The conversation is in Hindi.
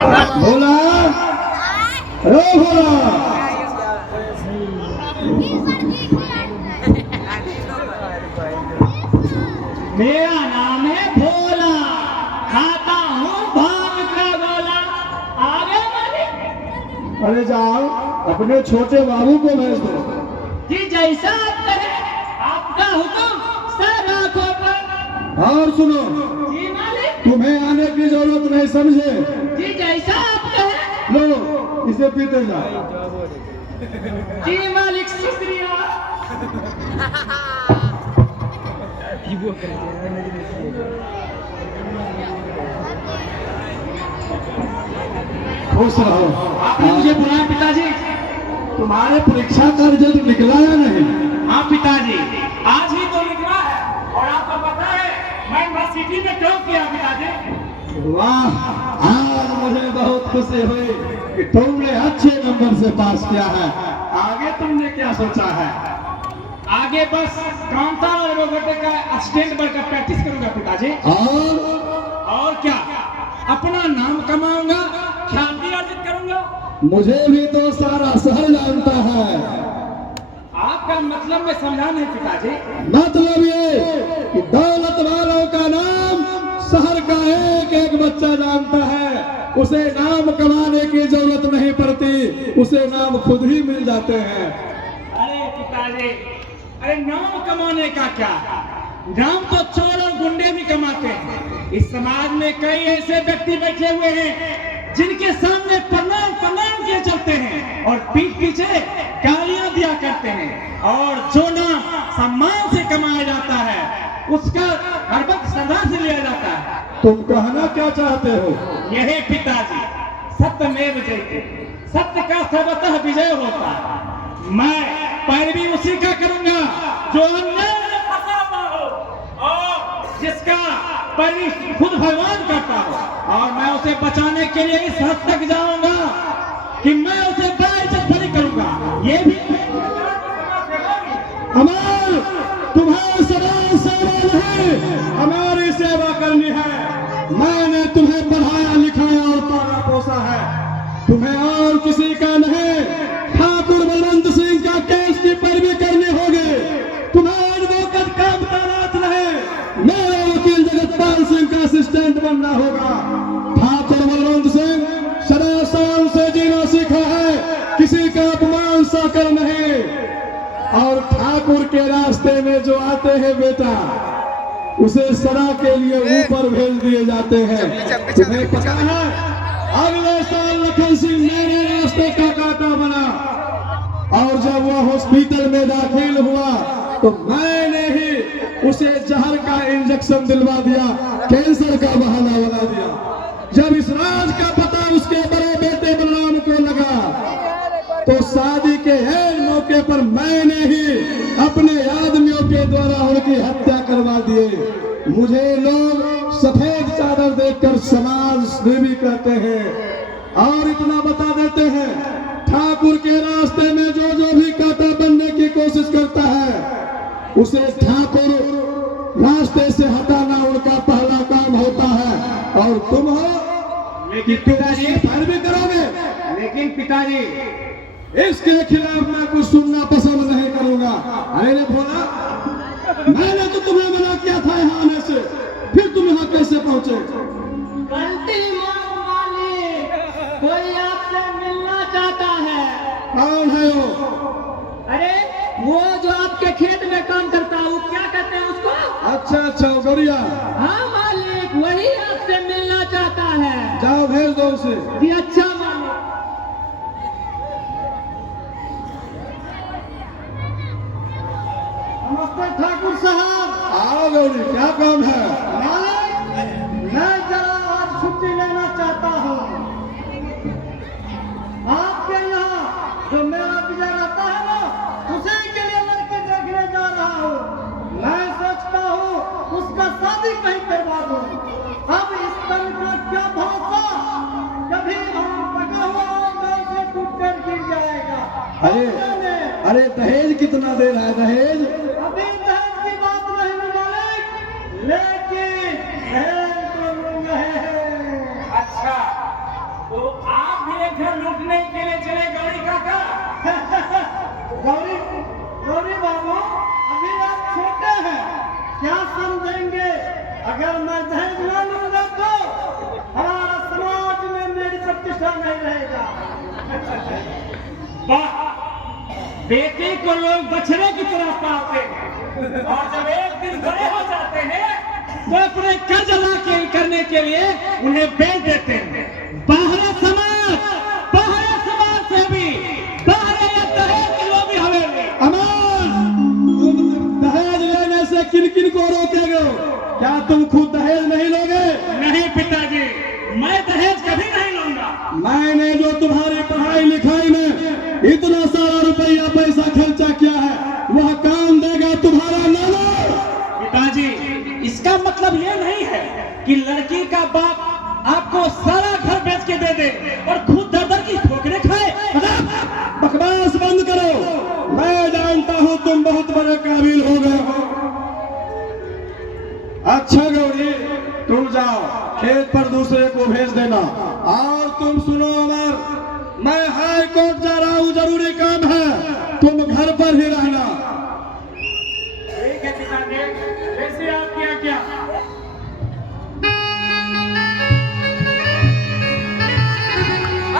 भोला रो भोला। मेरा नाम है भोला, खाता हूँ भांग का गोला। आगे मालिक। अरे जाओ अपने छोटे बाबू को भेज दो। जी जैसा आप कहें, आपका हुक्म सर आंखों पर। और सुनो, जी मालिक। तुम्हें आने की जरूरत नहीं, समझे? जी जैसा आप कहें। लो इसे पीते जाओ। जी मालिक शुक्रिया। खुश रहो। आपने मुझे बुलाया पिताजी। तुम्हारे परीक्षा का रिजल्ट निकला या नहीं? हाँ पिताजी, आज ही तो निकला है। और आपको पता है मैं यूनिवर्सिटी में टॉप किया पिताजी। वाह, आज मुझे बहुत खुशी हुई कि तुमने अच्छे नंबर से पास किया है। आगे तुमने क्या सोचा है? आगे बस कांता और रोबोट का असिस्टेंट बनकर प्रैक्टिस करूंगा पिताजी। और क्या, अपना नाम कमाऊंगा, ख्याति अर्जित करूंगा। मुझे भी तो सारा शहर जानता है। आपका मतलब मैं समझा नहीं पिताजी। मतलब ये कि दौलत वालों का नाम शहर का एक एक बच्चा जानता है। उसे नाम कमाने की जरूरत नहीं पड़ती, उसे नाम खुद ही मिल जाते हैं। अरे पिताजी, अरे नाम कमाने का क्या, नाम तो चोर और गुंडे भी कमाते हैं। इस समाज में कई ऐसे व्यक्ति बैठे हुए हैं जिनके सामने प्रणाम प्रणाम किए चलते हैं और पीठ पीछे गालियां दिया करते हैं। और जो नाम सम्मान से कमाया जाता है उसका हर वक्त सदा से लिया जाता है। तुम कहना क्या चाहते हो? यही पिताजी, सत्यमेव जयते, सत्य का सर्वतः विजय होता है। मैं पैरवी उसी का करूंगा जो अन्याय में फंसा हुआ हो और जिसका पैरवी खुद भगवान करता हो। और मैं उसे बचाने के लिए इस हद तक जाऊंगा कि मैं उसे बड़ा इज्जत भरी करूंगा। ये भी अमर, तुम्हें सदा सेवा नहीं, हमारी सेवा करनी है। मैंने तुम्हें पढ़ाया लिखाया और पाला पोसा है, तुम्हें और किसी का नहीं। ठाकुर बलवंत सिंह का केस की पैरवी करनी होगी। तुम्हें एडवोकेट कामतानाथ नहीं, मेरे वकील जगतपाल सिंह का असिस्टेंट बनना होगा। ठाकुर बलवंत सिंह सदा शान से जीना सीखा है, किसी का अपमान सहकर नहीं। और ठाकुर के रास्ते में जो आते हैं बेटा, उसे सदा के लिए ऊपर भेज दिए जाते हैं। तुम्हें पता है अगले साल लखन सिंह मेरे रास्ते का कांटा बना और जब वह हॉस्पिटल में दाखिल हुआ तो मैंने ही उसे जहर का इंजेक्शन दिलवा दिया, कैंसर का बहाना बना दिया। जब इस राज का पता उसके बड़े बेटे बलराम को लगा तो शादी के हर मौके पर मैंने ही अपने आदमियों के द्वारा उनकी हत्या करवा दिए। मुझे लोग सफेद चादर देखकर समाज सेवी कहते हैं और इतना बता देते हैं, ठाकुर के रास्ते में जो जो भी कांटा बनने की कोशिश करता है उसे ठाकुर रास्ते से हटाना उनका पहला काम होता है। और तुम हो, लेकिन पिताजी, पैरवी करोगे। लेकिन पिताजी, इसके खिलाफ मैं कुछ सुनना पसंद नहीं करूंगा। अरे भोला, मैंने तो तुम्हें मना किया था यहाँ आने से, फिर तुम यहाँ कैसे पहुंचे? गलती माफ मालिक, कोई आपसे मिलना चाहता है। कौन है वो? अरे वो जो आपके खेत में काम करता है, वो क्या कहते हैं उसको? अच्छा अच्छा, गौरिया। हाँ मालिक, वही आपसे मिलना चाहता है। जाओ भेज दो उसे। जी अच्छा मालिक। नमस्ते ठाकुर साहब। आओ गौरी, क्या काम है? मैं जरा आज छुट्टी लेना चाहता हूँ। आपके यहाँ जो मेरा विजय रहता है ना, उसी के लिए लड़के देखने जा रहा हूँ। मैं सोचता हूँ उसका शादी कहीं करवा दूँ। अब इस तन का क्या भरोसा, कभी हम पका हुआ गाँव से टूट कर गिर जाएगा। अरे दहेज कितना दे रहा है? दहेज अभी दहेज की बात नहीं मालिक, लेकिन दहेज तो लूंगा है। अच्छा, तो आप भी एक घर लूटने के लिए चले गौरी काका? गौरी गौरी बाबू, अभी आप छोटे हैं, क्या समझेंगे? अगर मैं दहेज न लूंगा तो हमारा समाज में मेरी प्रतिष्ठा नहीं रहेगा। वाह, बेटे को लोग बछड़े की तरह पालते हैं और जब एक दिन बड़े हो जाते हैं तो अपने कर्ज अदा करने के लिए उन्हें बेच देते हैं। बाहर समाज से भी बाहर दहेज की लोभी हवेली। अमर, तुम दहेज लेने से किन किन को रोकेगे? क्या तुम खुद दहेज नहीं लोगे? नहीं पिताजी, मैं दहेज कभी नहीं लूंगा। मैंने जो तुम्हारी पढ़ाई लिखाई में इतना सारा रुपया पैसा खर्चा किया है, वह काम देगा तुम्हारा नाना? पिताजी, इसका मतलब ये नहीं है कि लड़की का बाप आपको सारा घर बेच के दे दे और खुद दर की ठोकरें खाए। बकवास बंद करो। मैं जानता हूँ तुम बहुत बड़े काबिल हो गए हो। अच्छा गौरी, तुम जाओ, खेत पर दूसरे को भेज देना। और तुम सुनो अमर, मैं हाई कोर्ट जा